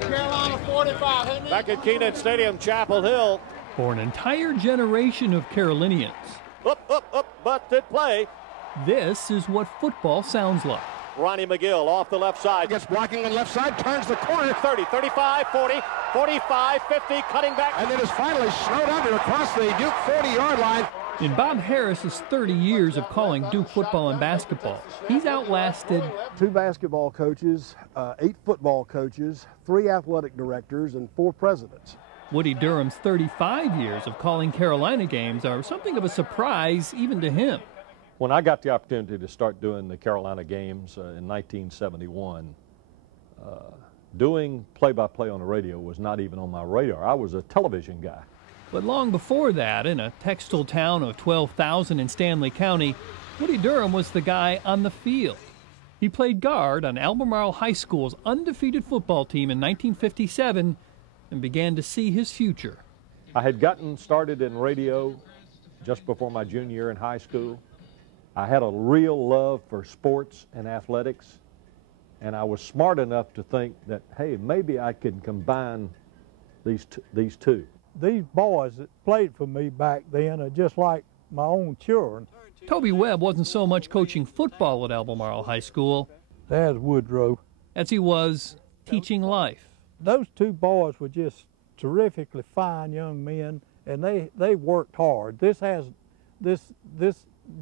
Carolina 45. Back at Keenan Stadium, Chapel Hill. For an entire generation of Carolinians, Busted play. this is what football sounds like. Ronnie McGill off the left side. Gets blocking on the left side, turns the corner. 30, 35, 40, 45, 50, cutting back. And then is finally snowed under across the Duke 40-yard line. In Bob Harris's 30 years of calling Duke football and basketball, he's outlasted 2 basketball coaches, 8 football coaches, 3 athletic directors, and 4 presidents. Woody Durham's 35 years of calling Carolina games are something of a surprise even to him. When I got the opportunity to start doing the Carolina games in 1971, doing play-by-play on the radio was not even on my radar. I was a television guy. But long before that, in a textile town of 12,000 in Stanley County, Woody Durham was the guy on the field. He played guard on Albemarle High School's undefeated football team in 1957 and began to see his future. I had gotten started in radio just before my junior year in high school. I had a real love for sports and athletics, and I was smart enough to think that, hey, maybe I could combine these two. These boys that played for me back then are just like my own children. Toby Webb wasn't so much coaching football at Albemarle High School There's Woodrow. as he was teaching life. Those 2 boys were just terrifically fine young men, and they worked hard. This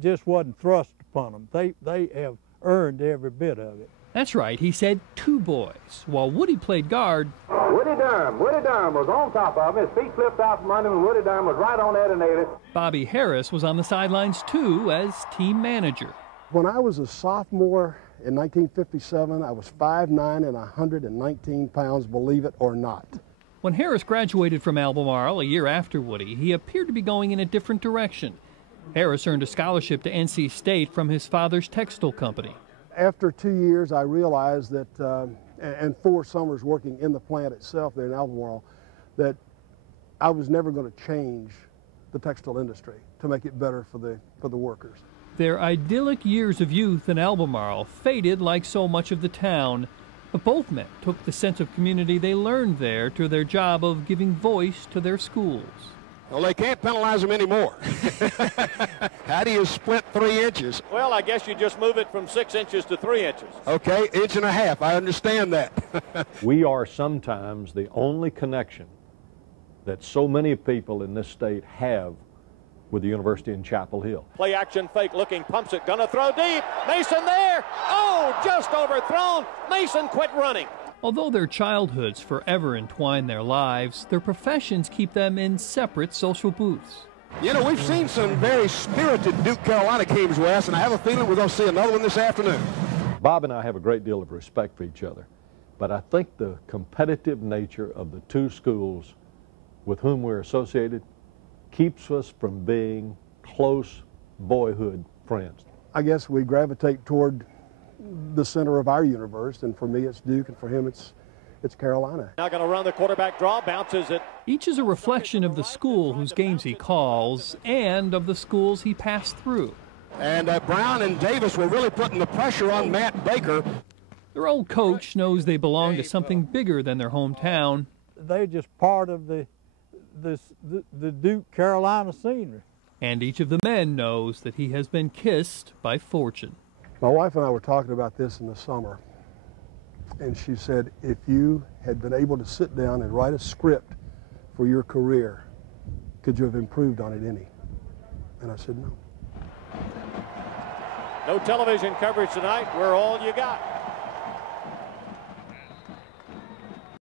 just wasn't thrust upon them. They have earned every bit of it. That's right, he said 2 boys. While Woody played guard, Woody Durham was on top of him. His feet flipped out from under him, and Woody Durham was right on that and ate it. Bobby Harris was on the sidelines too as team manager. When I was a sophomore in 1957, I was 5'9" and 119 pounds, believe it or not. When Harris graduated from Albemarle a year after Woody, he appeared to be going in a different direction. Harris earned a scholarship to NC State from his father's textile company. After 2 years, I realized that, and 4 summers working in the plant itself there in Albemarle, that I was never going to change the textile industry to make it better for the workers. Their idyllic years of youth in Albemarle faded like so much of the town, but both men took the sense of community they learned there to their job of giving voice to their schools. Well, they can't penalize them anymore. How do you split 3 inches? Well, I guess you just move it from 6 inches to 3 inches. Okay, 1.5 inches. I understand that. We are sometimes the only connection that so many people in this state have with the university in Chapel Hill. Play action fake, looking, pumps it, gonna throw deep. Mason there. Oh, just overthrown. Mason quit running. Although their childhoods forever entwine their lives, their professions keep them in separate social booths. You know, we've seen some very spirited Duke Carolina games, Wes, and I have a feeling we're going to see another one this afternoon. Bob and I have a great deal of respect for each other, but I think the competitive nature of the 2 schools with whom we're associated keeps us from being close boyhood friends. I guess we gravitate toward the center of our universe, and for me it's Duke, and for him it's Carolina. Now going to run the quarterback draw, bounces it. Each is a reflection of the school whose games he calls and of the schools he passed through. And Brown and Davis were really putting the pressure on Matt Baker. Their old coach knows they belong to something bigger than their hometown. They're just part of the Duke Carolina scenery. And each of the men knows that he has been kissed by fortune. My wife and I were talking about this in the summer, and she said, if you had been able to sit down and write a script for your career, could you have improved on it any? And I said, no. No television coverage tonight. We're all you got.